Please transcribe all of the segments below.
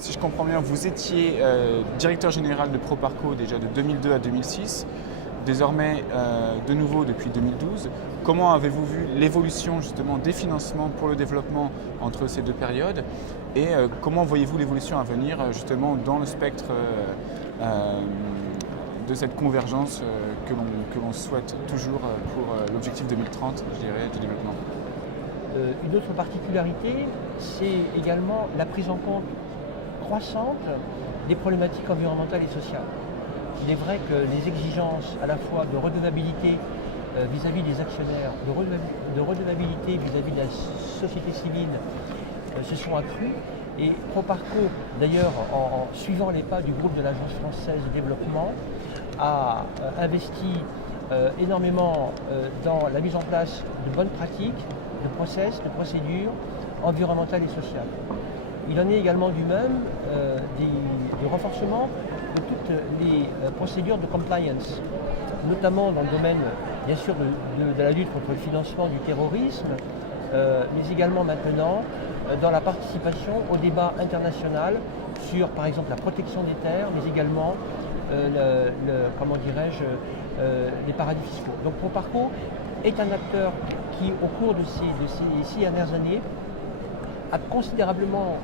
si je comprends bien, vous étiez directeur général de Proparco déjà de 2002 à 2006, désormais de nouveau depuis 2012. Comment avez-vous vu l'évolution justement des financements pour le développement entre ces deux périodes et comment voyez-vous l'évolution à venir justement dans le spectre de cette convergence que l'on souhaite toujours pour l'objectif 2030, je dirais, du développement? Une autre particularité, c'est également la prise en compte croissante des problématiques environnementales et sociales. Il est vrai que les exigences à la fois de redevabilité vis-à-vis des actionnaires, de redevabilité vis-à-vis de la société civile se sont accrues. Et Proparco, d'ailleurs, en suivant les pas du groupe de l'Agence française de développement, a investi énormément dans la mise en place de bonnes pratiques, de process, de procédures environnementales et sociales. Il en est également du même du renforcement de toutes les procédures de compliance, notamment dans le domaine, bien sûr, de la lutte contre le financement du terrorisme, mais également maintenant dans la participation au débat international sur, par exemple, la protection des terres, mais également comment dirais-je, les paradis fiscaux. Donc Proparco est un acteur qui, au cours de ces 6 dernières années, a considérablement,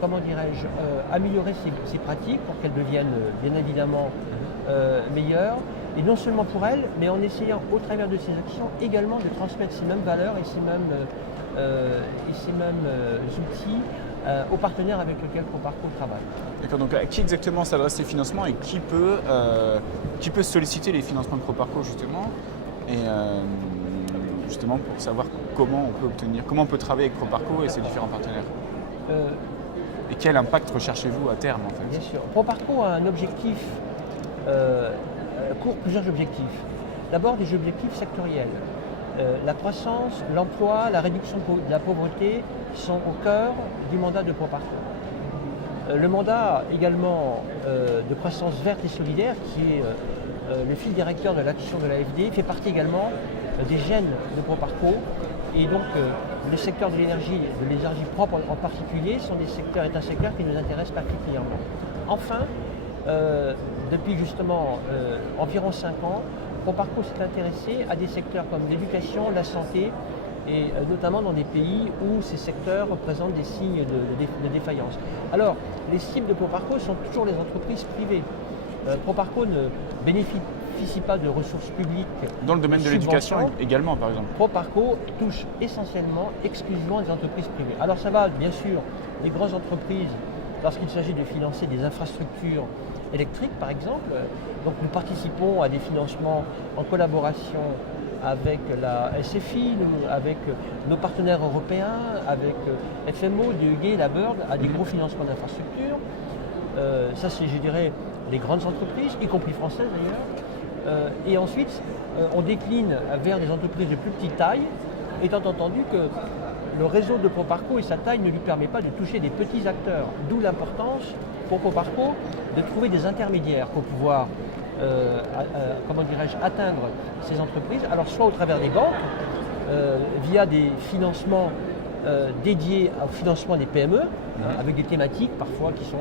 comment dirais-je, amélioré ses pratiques pour qu'elles deviennent bien évidemment meilleures, et non seulement pour elles, mais en essayant au travers de ses actions également de transmettre ces mêmes valeurs et ces mêmes outils aux partenaires avec lesquels Proparco travaille. D'accord, donc à qui exactement s'adressent ces financements et qui peut solliciter les financements de Proparco justement et justement pour savoir comment on peut travailler avec Proparco et ses différents partenaires. Et quel impact recherchez-vous à terme en fait? Bien sûr. Proparco a un objectif, plusieurs objectifs. D'abord des objectifs sectoriels. La croissance, l'emploi, la réduction de la pauvreté sont au cœur du mandat de Proparco. Le mandat également de croissance verte et solidaire, qui est le fil directeur de l'action de l'AFD, fait partie également des gènes de Proparco. Et donc le secteur de l'énergie propre en particulier, est un secteur qui nous intéresse particulièrement. Enfin, depuis justement environ 5 ans, Proparco s'est intéressé à des secteurs comme l'éducation, la santé, et notamment dans des pays où ces secteurs représentent des signes de défaillance. Alors, les cibles de Proparco sont toujours les entreprises privées. Proparco ne bénéficie pas de ressources publiques. Dans le domaine de l'éducation également, par exemple. Proparco touche exclusivement des entreprises privées. Alors ça va, bien sûr, les grandes entreprises, lorsqu'il s'agit de financer des infrastructures électriques, par exemple. Donc nous participons à des financements en collaboration avec la SFI, avec nos partenaires européens, avec FMO, DEG, la Bird, à des gros financements d'infrastructures. Ça, c'est, je dirais, les grandes entreprises, y compris françaises d'ailleurs. Et ensuite, on décline vers des entreprises de plus petite taille, étant entendu que le réseau de Proparco et sa taille ne lui permet pas de toucher des petits acteurs. D'où l'importance pour Proparco de trouver des intermédiaires pour pouvoir atteindre ces entreprises, alors soit au travers des banques, via des financements dédiés au financement des PME, avec des thématiques parfois qui sont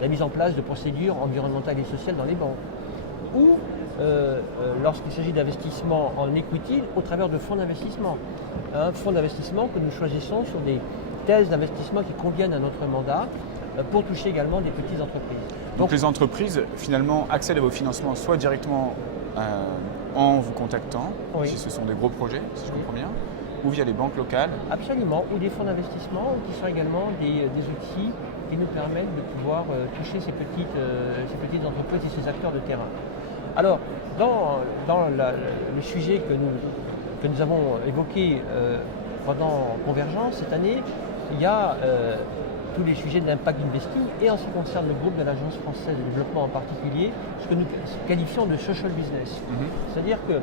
la mise en place de procédures environnementales et sociales dans les banques, ou lorsqu'il s'agit d'investissement en equity, au travers de fonds d'investissement. Un fonds d'investissement que nous choisissons sur des thèses d'investissement qui conviennent à notre mandat, pour toucher également des petites entreprises. Donc les entreprises finalement accèdent à vos financements soit directement en vous contactant, oui, si ce sont des gros projets, si je comprends bien, ou via les banques locales. Absolument, ou des fonds d'investissement qui sont également des outils qui nous permettent de pouvoir toucher ces petites entreprises et ces acteurs de terrain. Alors, dans le sujet que nous avons évoqué pendant Convergence cette année, il y a tous les sujets de l'impact investing et en ce qui concerne le groupe de l'Agence française de développement en particulier, ce que nous qualifions de social business. C'est-à-dire que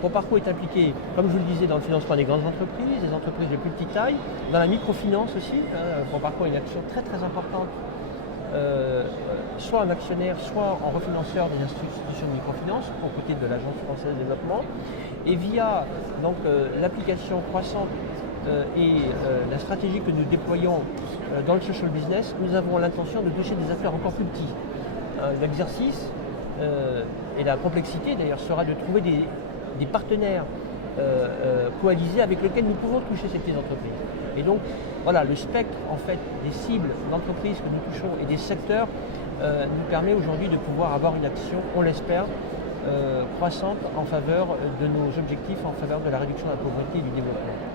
Proparco est impliqué, comme je vous le disais, dans le financement des grandes entreprises, des entreprises de plus petite taille, dans la microfinance aussi. Proparco a une action très très importante, soit en actionnaire, soit en refinanceur des institutions de microfinance, aux côtés de l'Agence française de développement, et via donc l'application croissante la stratégie que nous déployons dans le social business, nous avons l'intention de toucher des acteurs encore plus petits. L'exercice et la complexité d'ailleurs sera de trouver des partenaires coalisés avec lesquels nous pouvons toucher ces petites entreprises. Et donc voilà, le spectre en fait des cibles d'entreprises que nous touchons et des secteurs nous permet aujourd'hui de pouvoir avoir une action, on l'espère, croissante en faveur de nos objectifs, en faveur de la réduction de la pauvreté et du développement.